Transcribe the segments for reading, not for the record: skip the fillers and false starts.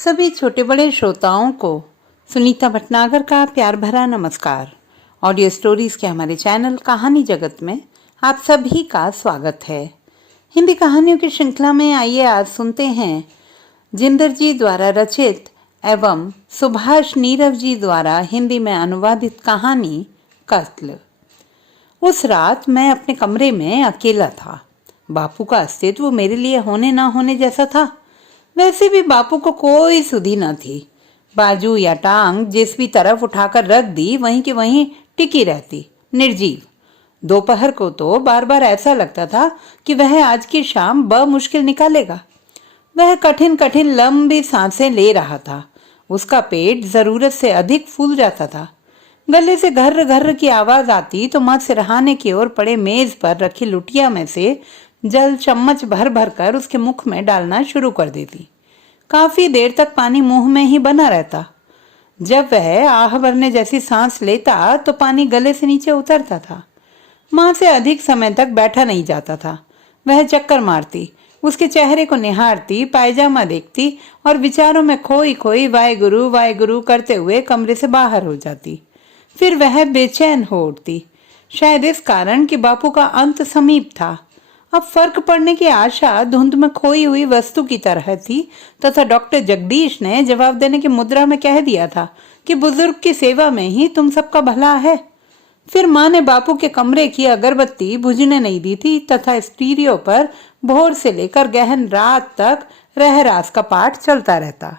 सभी छोटे बड़े श्रोताओं को सुनीता भटनागर का प्यार भरा नमस्कार। ऑडियो स्टोरीज के हमारे चैनल कहानी जगत में आप सभी का स्वागत है। हिंदी कहानियों की श्रृंखला में आइए आज सुनते हैं जिंदर जी द्वारा रचित एवं सुभाष नीरव जी द्वारा हिंदी में अनुवादित कहानी कत्ल। उस रात मैं अपने कमरे में अकेला था। बापू का अस्तित्व मेरे लिए होने ना होने जैसा था। वैसे भी बापू को कोई सुधि न थी। बाजू या टांग जिस भी तरफ उठाकर रख दी वहीं के वहीं टिकी रहती, निर्जीव। दोपहर को तो बार बार ऐसा लगता था कि वह आज की शाम बमुश्किल निकालेगा। वह कठिन कठिन लंबी सांसें ले रहा था। उसका पेट जरूरत से अधिक फूल जाता था। गले से घर्र घर्र की आवाज आती तो माँ सिरहाने की ओर पड़े मेज पर रखी लुटिया में से जल चम्मच भर भर कर उसके मुख में डालना शुरू कर देती। काफी देर तक पानी मुंह में ही बना रहता। जब वह आह भरने जैसी सांस लेता तो पानी गले से नीचे उतरता था। माँ से अधिक समय तक बैठा नहीं जाता था। वह चक्कर मारती, उसके चेहरे को निहारती, पायजामा देखती और विचारों में खोई खोई वाहे गुरु करते हुए कमरे से बाहर हो जाती। फिर वह बेचैन हो उठती, शायद इस कारण कि बापू का अंत समीप था। अब फर्क पड़ने की आशा धुंध में खोई हुई वस्तु की तरह थी तथा डॉक्टर जगदीश ने जवाब देने की मुद्रा में कह दिया था कि बुजुर्ग की सेवा में ही तुम सबका भला है। फिर माँ ने बापू के कमरे की अगरबत्ती बुझने नहीं दी थी तथा स्टीरियो पर भोर से लेकर गहन रात तक रहरास का पाठ चलता रहता।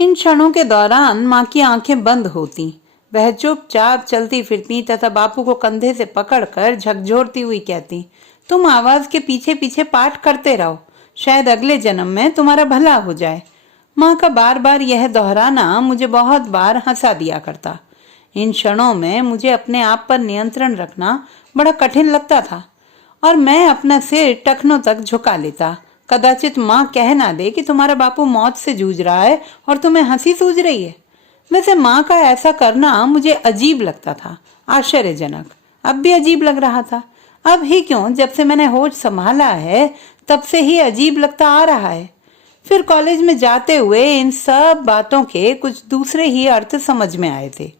इन क्षणों के दौरान माँ की आंखें बंद होती। वह चुपचाप चलती फिरती तथा बापू को कंधे से पकड़कर झकझोरती हुई कहती, तुम आवाज के पीछे पीछे पाठ करते रहो, शायद अगले जन्म में तुम्हारा भला हो जाए। माँ का बार बार यह दोहराना मुझे बहुत बार हंसा दिया करता। इन क्षणों में मुझे अपने आप पर नियंत्रण रखना बड़ा कठिन लगता था और मैं अपना सिर टखनों तक झुका लेता। कदाचित माँ कह ना दे कि तुम्हारा बापू मौत से जूझ रहा है और तुम्हें हंसी सूझ रही है। वैसे माँ का ऐसा करना मुझे अजीब लगता था, आश्चर्यजनक। अब भी अजीब लग रहा था। अब ही क्यों, जब से मैंने होश संभाला है तब से ही अजीब लगता आ रहा है। फिर कॉलेज में जाते हुए इन सब बातों के कुछ दूसरे ही अर्थ समझ में आए थे।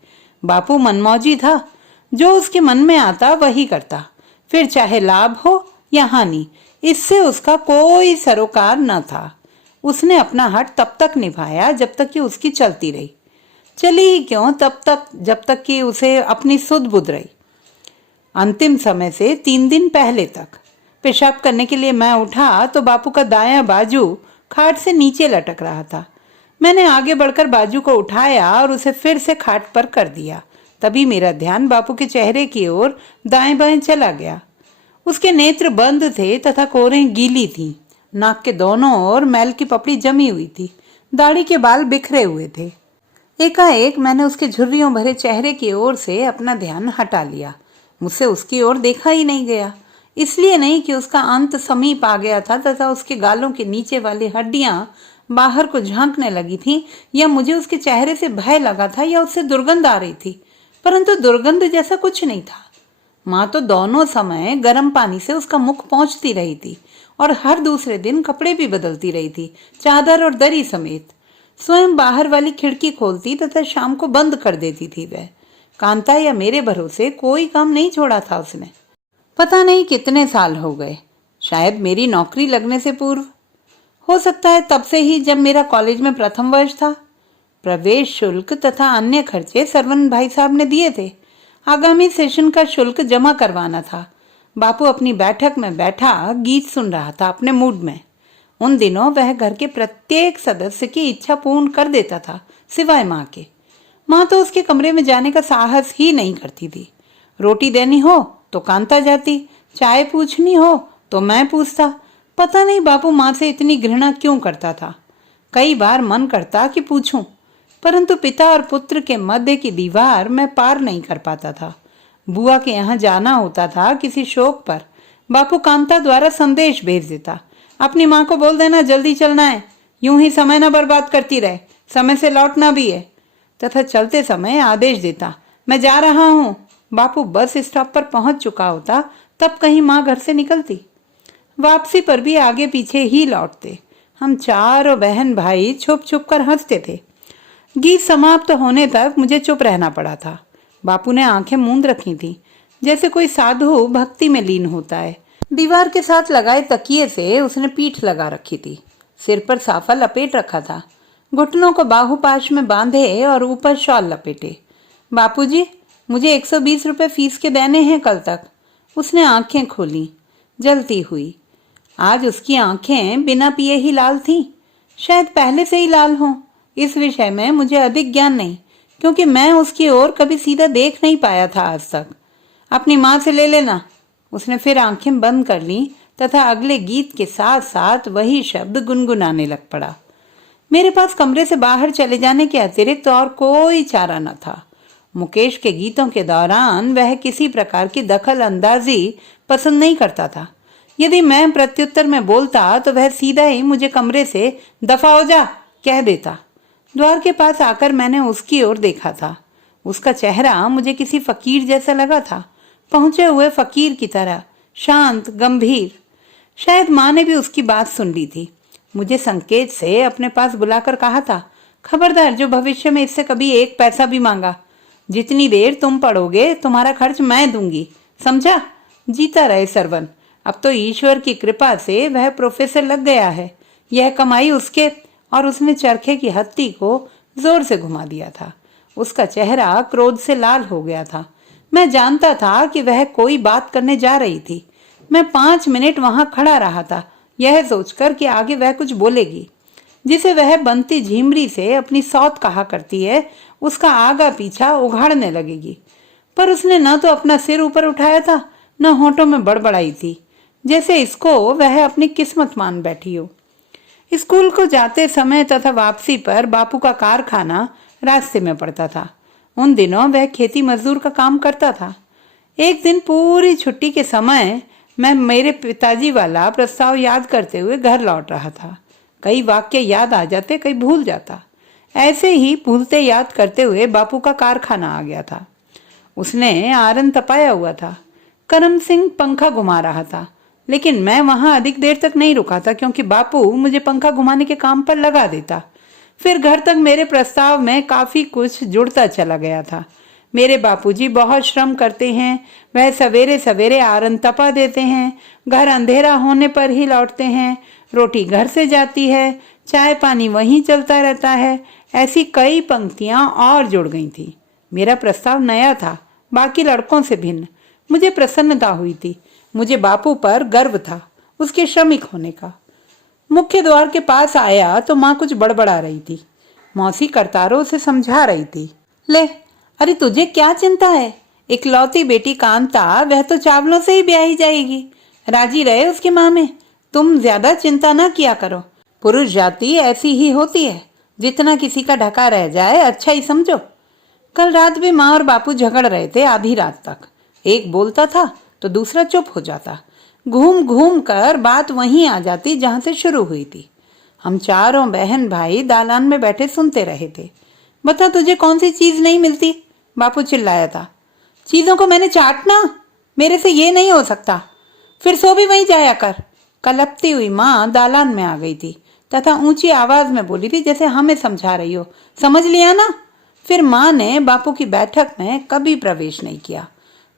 बापू मनमौजी था, जो उसके मन में आता वही करता, फिर चाहे लाभ हो या हानि, इससे उसका कोई सरोकार न था। उसने अपना हट तब तक निभाया जब तक कि उसकी चलती रही। चली ही क्यों तब तक जब तक कि उसे अपनी सुध बुध रही। अंतिम समय से 3 दिन पहले तक पेशाब करने के लिए मैं उठा तो बापू का दायां बाजू खाट से नीचे लटक रहा था। मैंने आगे बढ़कर बाजू को उठाया और उसे फिर से खाट पर कर दिया। तभी मेरा ध्यान बापू के चेहरे की ओर दाएं बाएं चला गया। उसके नेत्र बंद थे तथा कोरें गीली थी। नाक के दोनों ओर मैल की पपड़ी जमी हुई थी। दाढ़ी के बाल बिखरे हुए थे। एकाएक मैंने उसके झुर्रियों भरे चेहरे की ओर से अपना ध्यान हटा लिया। मुझसे उसकी ओर देखा ही नहीं गया, इसलिए नहीं कि उसका अंत समीप आ गया था तथा उसके गालों के नीचे वाली हड्डियां बाहर को झांकने लगी थीं, या मुझे उसके चेहरे से भय लगा था या उससे दुर्गंध आ रही थी। परंतु दुर्गंध जैसा कुछ नहीं था। माँ तो दोनों समय गर्म पानी से उसका मुख पोंछती रही थी और हर दूसरे दिन कपड़े भी बदलती रही थी, चादर और दरी समेत। स्वयं बाहर वाली खिड़की खोलती तथा शाम को बंद कर देती थी। वह कांता या मेरे भरोसे कोई काम नहीं छोड़ा था उसने। पता नहीं कितने साल हो गए, शायद मेरी नौकरी लगने से पूर्व। हो सकता है तब से ही, जब मेरा कॉलेज में प्रथम वर्ष था। प्रवेश शुल्क तथा अन्य खर्चे सरवन भाई साहब ने दिए थे। आगामी सेशन का शुल्क जमा करवाना था। बापू अपनी बैठक में बैठा गीत सुन रहा था अपने मूड में। उन दिनों वह घर के प्रत्येक सदस्य की इच्छा पूर्ण कर देता था, सिवाय माँ के। माँ तो उसके कमरे में जाने का साहस ही नहीं करती थी। रोटी देनी हो तो कांता जाती, चाय पूछनी हो तो मैं पूछता। पता नहीं बापू माँ से इतनी घृणा क्यों करता था। कई बार मन करता कि पूछूं, परंतु पिता और पुत्र के मध्य की दीवार मैं पार नहीं कर पाता था। बुआ के यहाँ जाना होता था किसी शौक पर। बापू कांता द्वारा संदेश भेज देता, अपनी माँ को बोल देना जल्दी चलना है, यूं ही समय न बर्बाद करती रहे, समय से लौटना भी है। तथा चलते समय आदेश देता, मैं जा रहा हूँ। बापू बस स्टॉप पर पहुंच चुका होता तब कहीं माँ घर से निकलती। वापसी पर भी आगे पीछे ही लौटते। हम चारों बहन भाई छुप छुप कर हंसते थे। गीत समाप्त होने तक मुझे चुप रहना पड़ा था। बापू ने आंखें मूंद रखी थी, जैसे कोई साधु भक्ति में लीन होता है। दीवार के साथ लगाए तकिए से उसने पीठ लगा रखी थी। सिर पर साफा लपेट रखा था, घुटनों को बाहुपाश में बांधे और ऊपर शॉल लपेटे। बापूजी, मुझे 120 रुपए फीस के देने हैं कल तक। उसने आंखें खोली, जलती हुई। आज उसकी आंखें बिना पिए ही लाल थीं। शायद पहले से ही लाल हों। इस विषय में मुझे अधिक ज्ञान नहीं, क्योंकि मैं उसकी ओर कभी सीधा देख नहीं पाया था आज तक। अपनी माँ से ले लेना। उसने फिर आंखें बंद कर ली तथा अगले गीत के साथ साथ वही शब्द गुनगुनाने लग पड़ा। मेरे पास कमरे से बाहर चले जाने के अतिरिक्त और कोई चारा न था। मुकेश के गीतों के दौरान वह किसी प्रकार की दखल अंदाजी पसंद नहीं करता था। यदि मैं प्रत्युत्तर में बोलता तो वह सीधा ही मुझे कमरे से दफा हो जा कह देता। द्वार के पास आकर मैंने उसकी ओर देखा था। उसका चेहरा मुझे किसी फकीर जैसा लगा था, पहुंचे हुए फकीर की तरह, शांत, गंभीर। शायद माँ ने भी उसकी बात सुन ली थी। मुझे संकेत से अपने पास बुलाकर कहा था, खबरदार जो भविष्य में इससे कभी 1 पैसा भी मांगा। जितनी देर तुम पढ़ोगे तुम्हारा खर्च मैं दूंगी, समझा? जीता रहे सरवन। अब तो ईश्वर की कृपा से वह प्रोफेसर लग गया है। यह कमाई उसके। और उसने चरखे की हत्ती को जोर से घुमा दिया था। उसका चेहरा क्रोध से लाल हो गया था। मैं जानता था कि वह कोई बात करने जा रही थी। मैं 5 मिनट वहां खड़ा रहा था, यह सोचकर कि आगे वह कुछ बोलेगी, जिसे वह बनती झिमरी से अपनी सौत कहा करती है, उसका आगा पीछा उघाड़ने लगेगी। पर उसने न तो अपना सिर ऊपर उठाया था, न होठों में बड़बड़ाई थी, जैसे इसको वह अपनी किस्मत मान बैठी हो। स्कूल को जाते समय तथा वापसी पर बापू का कारखाना रास्ते में पड़ता था। उन दिनों वह खेती मजदूर का काम करता था। एक दिन पूरी छुट्टी के समय मैं मेरे पिताजी वाला प्रस्ताव याद करते हुए घर लौट रहा था। कई वाक्य याद आ जाते, कई भूल जाता। ऐसे ही भूलते याद करते हुए बापू का कारखाना आ गया था। उसने आरन तपाया हुआ था। करम सिंह पंखा घुमा रहा था, लेकिन मैं वहां अधिक देर तक नहीं रुका था, क्योंकि बापू मुझे पंखा घुमाने के काम पर लगा देता। फिर घर तक मेरे प्रस्ताव में काफी कुछ जुड़ता चला गया था। मेरे बापूजी बहुत श्रम करते हैं। वह सवेरे सवेरे आरन तपा देते हैं, घर अंधेरा होने पर ही लौटते हैं, रोटी घर से जाती है, चाय पानी वहीं चलता रहता है। ऐसी कई पंक्तियां और जुड़ गई थी। मेरा प्रस्ताव नया था, बाकी लड़कों से भिन्न। मुझे प्रसन्नता हुई थी। मुझे बापू पर गर्व था, उसके श्रमिक होने का। मुख्य द्वार के पास आया तो माँ कुछ बड़बड़ा रही थी। मौसी करतारों से समझा रही थी। ले, अरे तुझे क्या चिंता है? इकलौती बेटी कांता, वह तो चावलों से ही ब्याही जाएगी। राजी रहे उसकी माँ में। तुम ज्यादा चिंता ना किया करो। पुरुष जाति ऐसी ही होती है, जितना किसी का ढका रह जाए अच्छा ही समझो। कल रात भी माँ और बापू झगड़ रहे थे आधी रात तक। एक बोलता था तो दूसरा चुप हो जाता। घूम घूम कर बात वहीं आ जाती जहां से शुरू हुई थी। हम चारों बहन भाई दालान में बैठे सुनते रहे थे। बता, तुझे कौन सी चीज नहीं मिलती? बापू चिल्लाया था। चीजों को मैंने चाटना? मेरे से ये नहीं हो सकता। फिर सो भी वहीं जाया कर। कलपती हुई माँ दालान में आ गई थी तथा ऊंची आवाज में बोली थी, जैसे हमें समझा रही हो। समझ लिया ना? फिर माँ ने बापू की बैठक में कभी प्रवेश नहीं किया।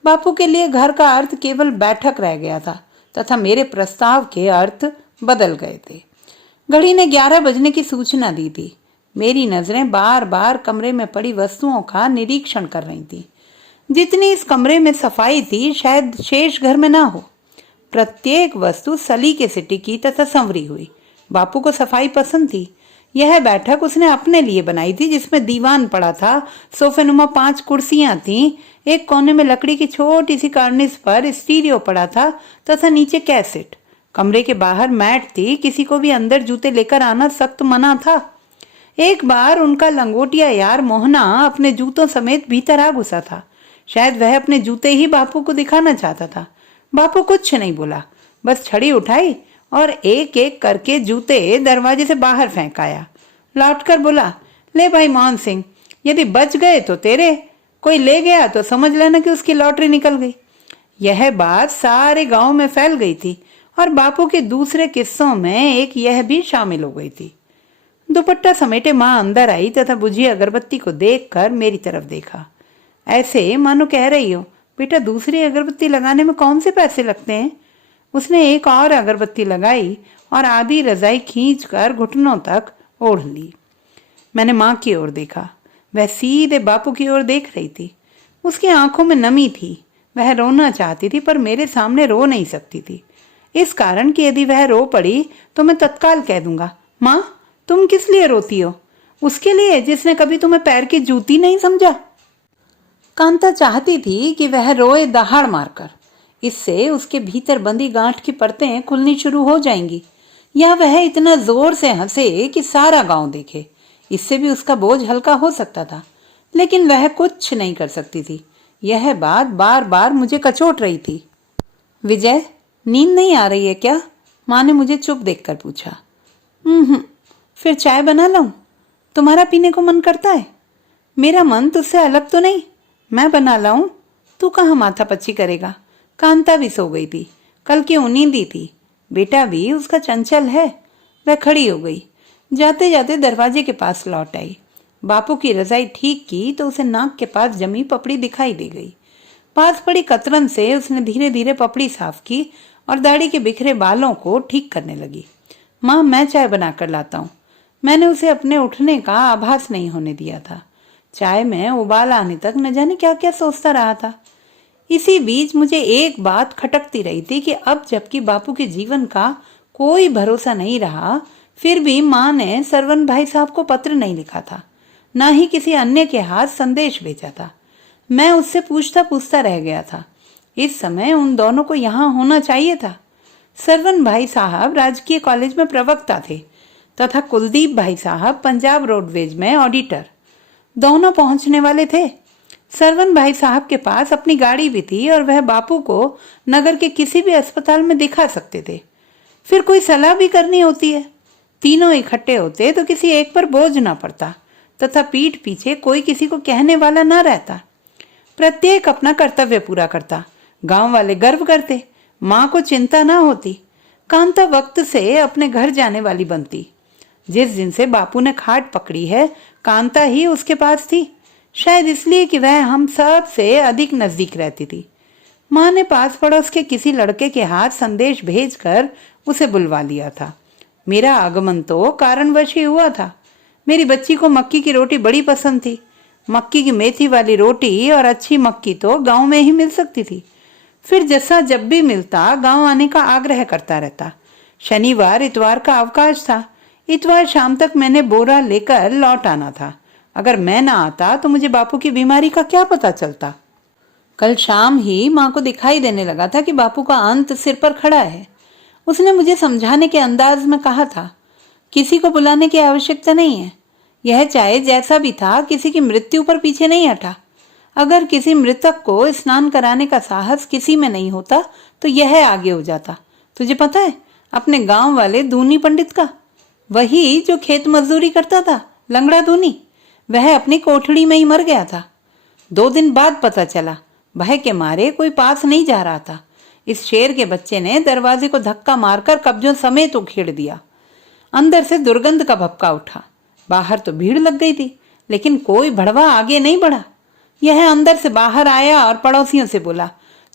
बापू के लिए घर का अर्थ केवल बैठक रह गया था तथा मेरे प्रस्ताव के अर्थ बदल गए थे। घड़ी ने 11 बजने की सूचना दी थी। मेरी नजरें बार बार कमरे में पड़ी वस्तुओं का निरीक्षण कर रही थी। जितनी इस कमरे में सफाई थी, शायद शेष घर में ना हो। प्रत्येक वस्तु सलीके से टिकी तथा संवरी हुई। बापू को सफाई पसंद थी। यह बैठक उसने अपने लिए बनाई थी, जिसमें दीवान पड़ा था, सोफेनुमा 5 कुर्सियां थीं, एक कोने में लकड़ी की छोटी सी कार्निस पर स्टीरियो पड़ा था तथा नीचे कैसेट। कमरे के बाहर मैट थी। किसी को भी अंदर जूते लेकर आना सख्त मना था। एक बार उनका लंगोटिया यार मोहना अपने जूतों समेत भीतर आ घुसा था। शायद वह अपने जूते ही बापू को दिखाना चाहता था। बापू कुछ नहीं बोला, बस छड़ी उठाई और एक एक करके जूते दरवाजे से बाहर फेंक आया। लौटकर बोला, ले भाई मोहन सिंह, यदि बच गए तो तेरे, कोई ले गया तो समझ लेना कि उसकी लॉटरी निकल गई। यह बात सारे गांव में फैल गई थी और बापू के दूसरे किस्सों में एक यह भी शामिल हो गई थी। दुपट्टा समेटे माँ अंदर आई तथा बुझी अगरबत्ती को देखकर मेरी तरफ देखा, ऐसे मानो कह रही हो, बेटा दूसरी अगरबत्ती लगाने में कौन से पैसे लगते हैं। उसने एक और अगरबत्ती लगाई और आधी रजाई खींचकर घुटनों तक ओढ़ ली। मैंने माँ की ओर देखा। वह सीधे बापू की ओर देख रही थी। उसकी आंखों में नमी थी। वह रोना चाहती थी पर मेरे सामने रो नहीं सकती थी, इस कारण कि यदि वह रो पड़ी तो मैं तत्काल कह दूंगा, माँ तुम किस लिए रोती हो? उसके लिए जिसने कभी तुम्हें पैर की जूती नहीं समझा। कांता चाहती थी कि वह रोए दहाड़ मारकर, इससे उसके भीतर बंधी गांठ की परतें खुलनी शुरू हो जाएंगी, या वह इतना जोर से हंसे कि सारा गांव देखे। इससे भी उसका बोझ हल्का हो सकता था, लेकिन वह कुछ नहीं कर सकती थी। यह बात बार बार मुझे कचोट रही थी। विजय, नींद नहीं आ रही है क्या? माँ ने मुझे चुप देखकर पूछा। फिर चाय बना लाऊं? तुम्हारा पीने को मन करता है? मेरा मन तुझसे अलग तो नहीं? मैं बना लाऊं? तू कहाँ माथा पच्ची करेगा? कांता भी सो गई थी, कल की नींदी थी। बेटा भी उसका चंचल है। वह खड़ी हो गई, जाते जाते दरवाजे के पास लौट आई। बापू की रजाई ठीक की तो उसे नाक के पास जमी पपड़ी दिखाई दे गई। पास पड़ी कतरन से उसने धीरे धीरे पपड़ी साफ की और दाढ़ी के बिखरे बालों को ठीक करने लगी। माँ, मैं चाय बनाकर लाता हूँ। मैंने उसे अपने उठने का आभास नहीं होने दिया था। चाय में उबाल आने तक न जाने क्या क्या सोचता रहा था। इसी बीच मुझे एक बात खटकती रही थी कि अब जबकि बापू के जीवन का कोई भरोसा नहीं रहा, फिर भी माँ ने सरवन भाई साहब को पत्र नहीं लिखा था, न ही किसी अन्य के हाथ संदेश भेजा था। मैं उससे पूछता पूछता रह गया था। इस समय उन दोनों को यहाँ होना चाहिए था। सरवन भाई साहब राजकीय कॉलेज में प्रवक्ता थे तथा कुलदीप भाई साहब पंजाब रोडवेज में ऑडिटर। दोनों पहुंचने वाले थे। सरवन भाई साहब के पास अपनी गाड़ी भी थी और वह बापू को नगर के किसी भी अस्पताल में दिखा सकते थे। फिर कोई सलाह भी करनी होती है। तीनों इकट्ठे होते तो किसी एक पर बोझ ना पड़ता तथा पीठ पीछे कोई किसी को कहने वाला ना रहता। प्रत्येक अपना कर्तव्य पूरा करता। गांव वाले गर्व करते, माँ को चिंता ना होती। कांता वक्त से अपने घर जाने वाली बनती। जिस दिन से बापू ने खाट पकड़ी है, कांता ही उसके पास थी, शायद इसलिए कि वह हम सब से अधिक नजदीक रहती थी। माँ ने पास पड़ोस के किसी लड़के के हाथ संदेश भेजकर उसे बुलवा लिया था। मेरा आगमन तो कारणवश ही हुआ था। मेरी बच्ची को मक्की की रोटी बड़ी पसंद थी। मक्की की मेथी वाली रोटी और अच्छी मक्की तो गांव में ही मिल सकती थी। फिर जैसा जब भी मिलता गांव आने का आग्रह करता रहता। शनिवार इतवार का अवकाश था। इतवार शाम तक मैंने बोरा लेकर लौट आना था। अगर मैं ना आता तो मुझे बापू की बीमारी का क्या पता चलता। कल शाम ही माँ को दिखाई देने लगा था कि बापू का अंत सिर पर खड़ा है। उसने मुझे समझाने के अंदाज में कहा था, किसी को बुलाने की आवश्यकता नहीं है। यह चाहे जैसा भी था, किसी की मृत्यु पर पीछे नहीं हटा। अगर किसी मृतक को स्नान कराने का साहस किसी में नहीं होता तो यह आगे हो जाता। तुझे पता है अपने गांव वाले दूनी पंडित का, वही जो खेत मजदूरी करता था, लंगड़ा दूनी, वह अपनी कोठड़ी में ही मर गया था। 2 दिन बाद पता चला। भय के मारे कोई पास नहीं जा रहा था। इस शेर के बच्चे ने दरवाजे को धक्का मारकर कब्जों समेत उखेड़ दिया। अंदर से दुर्गंध का भपका उठा। बाहर तो भीड़ लग गई थी, लेकिन कोई भड़वा आगे नहीं बढ़ा। यह अंदर से बाहर आया और पड़ोसियों से बोला,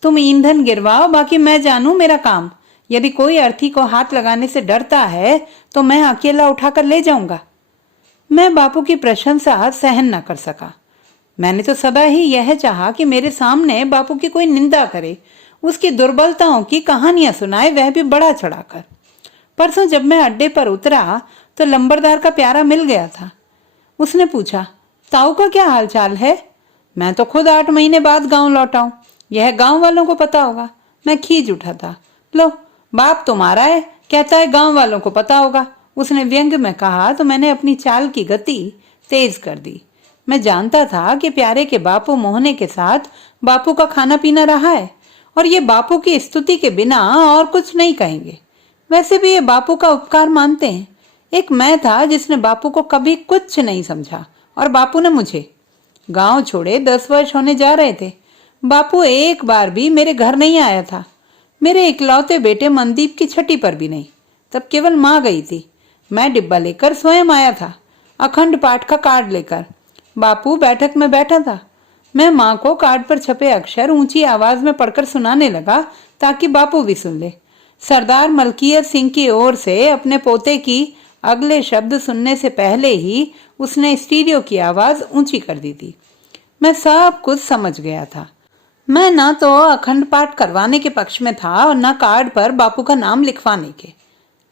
तुम ईंधन गिरवाओ, बाकी मैं जानू मेरा काम। यदि कोई अर्थी को हाथ लगाने से डरता है तो मैं अकेला उठाकर ले जाऊंगा। मैं बापू की प्रशंसा सहन न कर सका। मैंने तो सदा ही यह चाहा कि मेरे सामने बापू की कोई निंदा करे, उसकी दुर्बलताओं की कहानियां सुनाए, वह भी बढ़ा चढ़ाकर। परसों जब मैं अड्डे पर उतरा तो लंबरदार का प्यारा मिल गया था। उसने पूछा, ताऊ का क्या हालचाल है? मैं तो खुद 8 महीने बाद गांव लौटा हूं, यह गांव वालों को पता होगा। मैं खींच उठा था। लो, बाप तुम्हारा है, कहता है गांव वालों को पता होगा। उसने व्यंग में कहा तो मैंने अपनी चाल की गति तेज कर दी। मैं जानता था कि प्यारे के बापू मोहने के साथ बापू का खाना पीना रहा है और ये बापू की स्तुति के बिना और कुछ नहीं कहेंगे। वैसे भी ये बापू का उपकार मानते हैं। एक मैं था जिसने बापू को कभी कुछ नहीं समझा और बापू ने मुझे। गांव छोड़े 10 वर्ष होने जा रहे थे। बापू एक बार भी मेरे घर नहीं आया था। मेरे इकलौते बेटे मनदीप की छठी पर भी नहीं। तब केवल माँ गई थी। मैं डिब्बा लेकर स्वयं आया था, अखंड पाठ का कार्ड लेकर। बापू बैठक में बैठा था। मैं माँ को कार्ड पर छपे अक्षर ऊंची आवाज में पढ़कर सुनाने लगा ताकि बापू भी सुन ले। सरदार मलकियत सिंह की ओर से अपने पोते की अगले शब्द सुनने से पहले ही उसने स्टीरियो की आवाज ऊंची कर दी थी। मैं सब कुछ समझ गया था। मैं ना तो अखंड पाठ करवाने के पक्ष में था और ना कार्ड पर बापू का नाम लिखवाने के।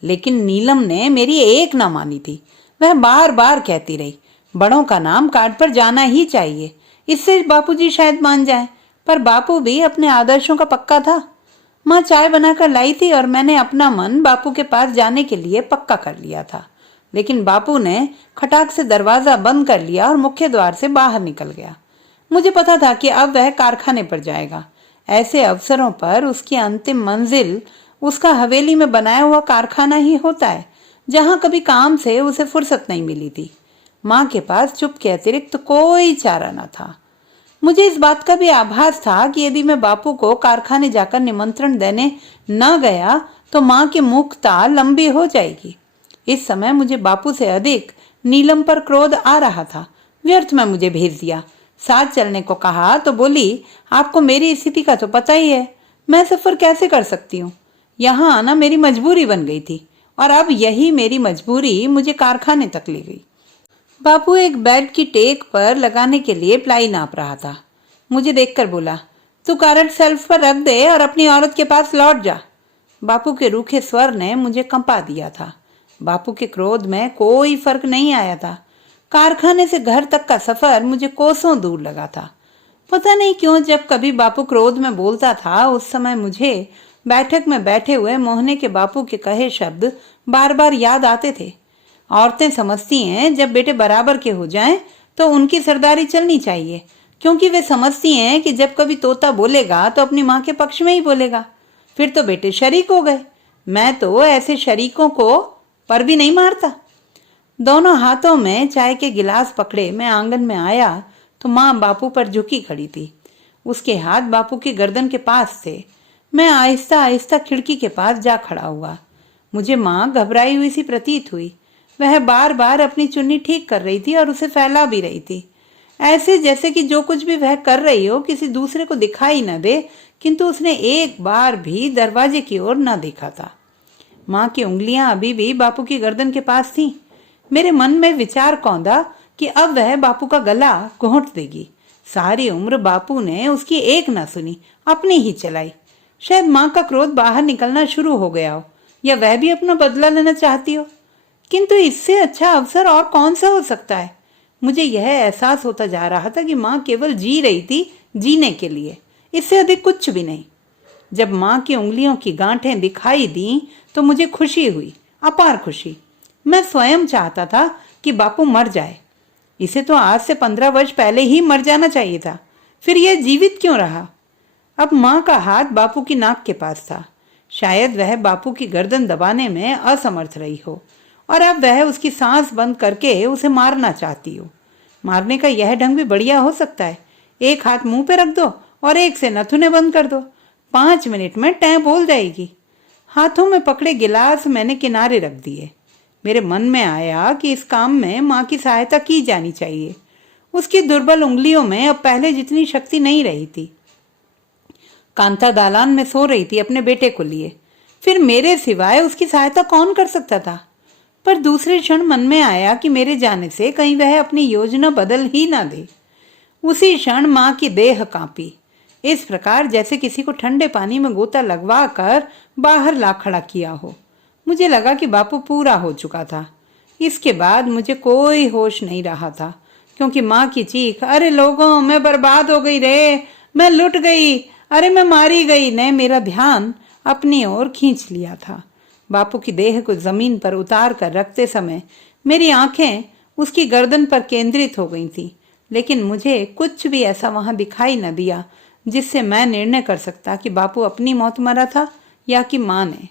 लेकिन नीलम ने मेरी एक ना मानी थी। वह बार बार कहती रही, बड़ों का नाम कार्ड पर जाना ही चाहिए, इससे बापूजी शायद मान जाएं। पर बापू भी अपने आदर्शों का पक्का था। माँ चाय बनाकर लाई थी और मैंने अपना मन बापू के पास जाने के लिए पक्का कर लिया था। लेकिन बापू ने खटाक से दरवाजा बंद कर लिया और मुख्य द्वार से बाहर निकल गया। मुझे पता था कि अब वह कारखाने पर जाएगा। ऐसे अवसरों पर उसकी अंतिम मंजिल उसका हवेली में बनाया हुआ कारखाना ही होता है, जहां कभी काम से उसे फुर्सत नहीं मिली थी। माँ के पास चुप के अतिरिक्त कोई चारा न था। मुझे इस बात का भी आभास था कि यदि मैं बापू को कारखाने जाकर निमंत्रण देने न गया तो माँ की मुखता लंबी हो जाएगी। इस समय मुझे बापू से अधिक नीलम पर क्रोध आ रहा था। व्यर्थ में मुझे भेज दिया। साथ चलने को कहा तो बोली, आपको मेरी स्थिति का तो पता ही है, मैं सफर कैसे कर सकती हूँ। यहाँ आना मेरी मजबूरी बन गई थी और अब यही मेरी मजबूरी मुझे कारखाने तक ले गई। बापू एक बेड की टेक पर लगाने के लिए प्लाई नाप रहा था। मुझे देखकर बोला, तू कारट सेल्फ पर रख दे और अपनी औरत के पास लौट जा। बापू के रूखे स्वर ने मुझे कंपा दिया था। बापू के क्रोध में कोई फर्क नहीं आया था। कारखाने से घर तक का सफर मुझे कोसों दूर लगा था। पता नहीं क्यों जब कभी बापू क्रोध में बोलता था उस समय मुझे बैठक में बैठे हुए मोहने के बापू के कहे शब्द बार बार याद आते थे। औरतें समझती हैं जब बेटे बराबर के हो जाएं तो उनकी सरदारी चलनी चाहिए, क्योंकि वे समझती हैं कि जब कभी तोता बोलेगा तो अपनी माँ के पक्ष में ही बोलेगा, फिर तो बेटे शरीक हो गए। मैं तो ऐसे शरीकों को पर भी नहीं मारता। दोनों हाथों में चाय के गिलास पकड़े मैं आंगन में आया तो माँ बापू पर झुकी खड़ी थी। उसके हाथ बापू की गर्दन के पास थे। मैं आहिस्ता आहिस्ता खिड़की के पास जा खड़ा हुआ। मुझे माँ घबराई हुई सी प्रतीत हुई। वह बार बार अपनी चुन्नी ठीक कर रही थी और उसे फैला भी रही थी, ऐसे जैसे कि जो कुछ भी वह कर रही हो किसी दूसरे को दिखाई न दे, किंतु उसने एक बार भी दरवाजे की ओर न देखा था। माँ की उंगलियां अभी भी बापू की गर्दन के पास थीं। मेरे मन में विचार कौंधा कि अब वह बापू का गला घोंट देगी। सारी उम्र बापू ने उसकी एक न सुनी, अपनी ही चलाई। शायद माँ का क्रोध बाहर निकलना शुरू हो गया हो, या वह भी अपना बदला लेना चाहती हो। किंतु इससे अच्छा अवसर और कौन सा हो सकता है। मुझे यह एहसास होता जा रहा था कि माँ केवल जी रही थी जीने के लिए, इससे अधिक कुछ भी नहीं। जब माँ की उंगलियों की गांठें दिखाई दी तो मुझे खुशी हुई, अपार खुशी। मैं स्वयं चाहता था कि बापू मर जाए। इसे तो आज से 15 वर्ष पहले ही मर जाना चाहिए था, फिर यह जीवित क्यों रहा। अब माँ का हाथ बापू की नाक के पास था। शायद वह बापू की गर्दन दबाने में असमर्थ रही हो और अब वह उसकी सांस बंद करके उसे मारना चाहती हो। मारने का यह ढंग भी बढ़िया हो सकता है। एक हाथ मुंह पे रख दो और एक से नथुने बंद कर दो, 5 मिनट में टैं बोल जाएगी। हाथों में पकड़े गिलास मैंने किनारे रख दिए। मेरे मन में आया कि इस काम में माँ की सहायता की जानी चाहिए। उसकी दुर्बल उंगलियों में अब पहले जितनी शक्ति नहीं रही थी। कांता दालान में सो रही थी अपने बेटे को लिए, फिर मेरे सिवाय उसकी सहायता कौन कर सकता था। पर दूसरे क्षण मन में आया कि मेरे जाने से कहीं वह अपनी योजना बदल ही ना दे। उसी क्षण माँ की देह कांपी, इस प्रकार जैसे किसी को ठंडे पानी में गोता लगवा कर बाहर ला खड़ा किया हो। मुझे लगा कि बापू पूरा हो चुका था। इसके बाद मुझे कोई होश नहीं रहा था, क्योंकि माँ की चीख, अरे लोगों मैं बर्बाद हो गई रे, मैं लुट गई, अरे मैं मारी गई, ने मेरा ध्यान अपनी ओर खींच लिया था। बापू की देह को जमीन पर उतार कर रखते समय मेरी आंखें उसकी गर्दन पर केंद्रित हो गई थी, लेकिन मुझे कुछ भी ऐसा वहां दिखाई न दिया जिससे मैं निर्णय कर सकता कि बापू अपनी मौत मरा था या कि माँ ने।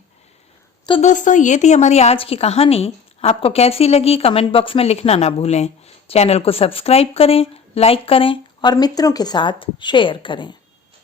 तो दोस्तों, ये थी हमारी आज की कहानी। आपको कैसी लगी कमेंट बॉक्स में लिखना ना भूलें। चैनल को सब्सक्राइब करें, लाइक करें और मित्रों के साथ शेयर करें।